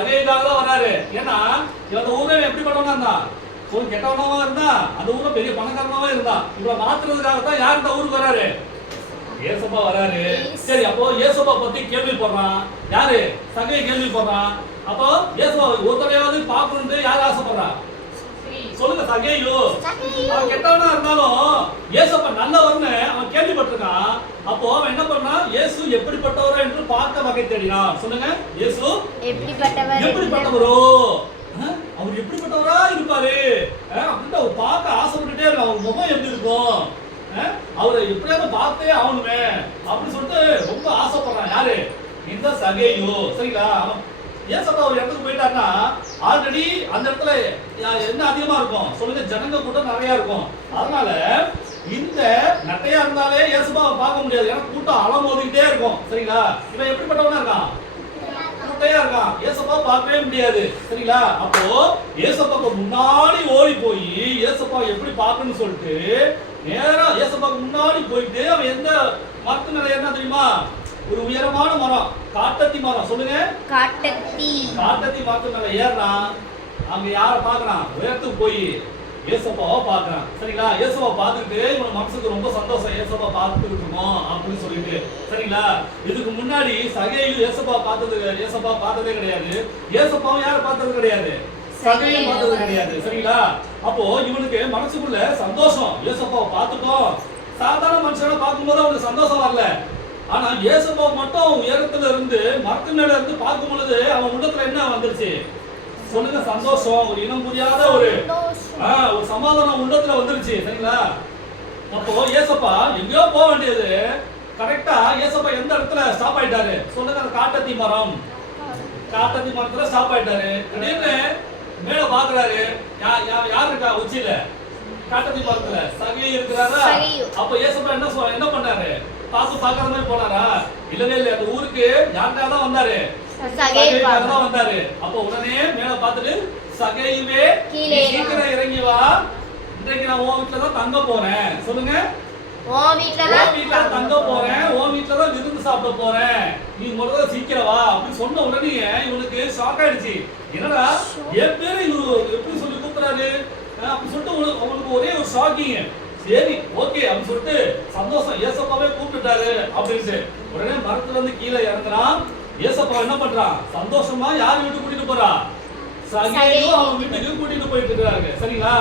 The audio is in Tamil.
சகைக்காக தான் வராரு. ஏன்னா இந்த ஊர்ல எப்படிப்பட்டவனா இருந்தான், ஒரு கெட்டவனாவா இருந்தா, அந்த ஊர்ல பெரிய பணக்காரனாவா இருந்தான். இவரை மாத்துறதுக்காக தான் யார் இந்த ஊருக்கு வராரு, ஏசப்பா வராரு. சரி, அப்போ ஏசப்பா பத்தி கேள்விப்படுறான் யாரு, சகை கேள்விப்படுறான். அப்போ ஏசப்பா ஒரு தடவையாவது பார்க்கணும்னு யார் ஆசைப்படுறா, சொல்லுங்க. சகையோ அவன் கெட்டவனா இருந்தாலும் ஏசப்பா நல்லவர்னு அவன் கேள்விப்பட்டிருக்கான். அப்போ அவன் என்ன பண்ணான், இயேசு எப்படிப்பட்டவரோ என்று பார்க்க வகை தேடினான். சொல்லுங்க, இயேசு எப்படிப்பட்டவரோ, அவர் எப்படிப்பட்டவரா இருப்பாரு அப்படின்னு அவர் பார்க்க ஆசைப்பட்டுட்டே இருக்கான். அவர் முகம் எப்படி இருக்கும், அவரை எப்படியாவது பார்த்தே ஆகணுமே அப்படின்னு சொல்லிட்டு ரொம்ப ஆசைப்படுறான். யாரு, இந்த சகேயு. சரிங்களா, ஏசப்பா ஒரு இடத்துக்கு போயிட்டாருன்னா ஆல்ரெடி அந்த இடத்துல என்ன அதிகமா இருக்கும், சொல்லுங்க, ஜனங்க கூட்டம் நிறைய இருக்கும். அதனால இந்த நட்டையா இருந்தாலே ஏசப்பாவை பார்க்க முடியாது, ஏன்னா கூட்டம் அலமோதிக்கிட்டே இருக்கும். சரிங்களா, இவன் எப்படிப்பட்டவனா இருக்கான், நட்டையா இருக்கான், ஏசப்பா பார்க்கவே முடியாது. சரிங்களா, அப்போ ஏசப்பாக்கு முன்னாடி ஓடி போய் ஏசப்பா எப்படி பார்க்கணும்னு சொல்லிட்டு நேரா ஏசப்பாக்கு முன்னாடி போயிட்டு அவன் எந்த மரத்து மேல என்ன தெரியுமா, ஒரு உயரமான மரம், காட்டத்தி மரம். சொல்லுங்க, காட்டத்தி மரத்து மேல ஏறான். அங்க யார பாக்குறான், உயரத்துக்கு போய் ஏசப்பாவை பாக்குறான். சரிங்களா, ஏசப்பா பார்த்துட்டு இவன் மனசுக்கு ரொம்ப சந்தோஷம், ஏசப்பா பார்த்துட்டு இருக்கோம் அப்படின்னு சொல்லிட்டு. சரிங்களா, இதுக்கு முன்னாடி சகையும் ஏசப்பா பார்த்ததே கிடையாது, ஏசப்பாவும் யாரை பார்த்தது கிடையாது, சகையும் பார்த்தது கிடையாது. சரிங்களா, அப்போ இவனுக்கு மனசுக்குள்ள சந்தோஷம், ஏசப்பாவை பார்த்துட்டோம். சாதாரண மனுஷனை பார்க்கும்போது அவனுக்கு சந்தோஷம் வரல. ஆனா ஏசப்பா மட்டும் உயரத்துல இருந்து மரத்து மேல இருந்து பார்க்கும் பொழுது அவன் உள்ளத்துல என்ன வந்துருச்சு, சொல்லுங்க, சந்தோஷம், ஒரு இனம் புரியாத ஒரு சமாதானம் உள்ளத்துல வந்துருச்சு. சரிங்களா, அப்போ ஏசப்பா எங்கேயோ போக வேண்டியது கரெக்டா ஏசப்பா எந்த இடத்துல ஸ்டாப் ஆயிட்டாரு, சொல்லுங்க, அந்த காட்டத்தி மரத்துல ஸ்டாப் ஆயிட்டாரு. திடீர்னு மேல பாக்குறாரு, யார் இருக்கா உச்சியில, காட்டத்தி மரத்துல சகை இருக்கிறாரா. அப்ப ஏசப்பா என்ன பண்ணாரு, பாக்குற மாதிரி போனாரா, இல்லவே இல்லை. அந்த ஊருக்கு யாருக்காக தான் வந்தாரு, சகைக்காக தான் வந்தாரு. அப்ப உடனே மேல பார்த்துட்டு, சகையுவே சீக்கிரம் இறங்கி வா, இன்றைக்கு நான் உன் வீட்டுல தான் தங்க போறேன். சொல்லுங்க, உன் வீட்டுல தங்க போறேன், உன் வீட்டுல தான் விருந்து சாப்பிட போறேன், நீ முதல்ல சீக்கிரம் வா அப்படின்னு சொன்ன உடனே இவனுக்கு ஷாக் ஆயிடுச்சு. என்னடா என் பேரு இவரு எப்படி சொல்லி கூப்பிடுறாரு அப்படின்னு சொல்லிட்டு அவனுக்கு ஒரே ஒரு ஷாக்கிங். சரி, ஓகே அப்படின்னு சொல்லிட்டு சந்தோஷம், ஏசப்பாவே கூப்பிட்டுட்டாரு அப்படின்ட்டு உடனே மரத்துல இருந்து கீழே இறங்குறான். ஏசப்பா என்ன பண்றான், சந்தோஷமா யார் வீட்டுக்கு கூட்டிட்டு போறா, சகையும் அவன் வீட்டுக்கு கூட்டிட்டு போயிட்டு இருக்காங்க. சரிங்களா.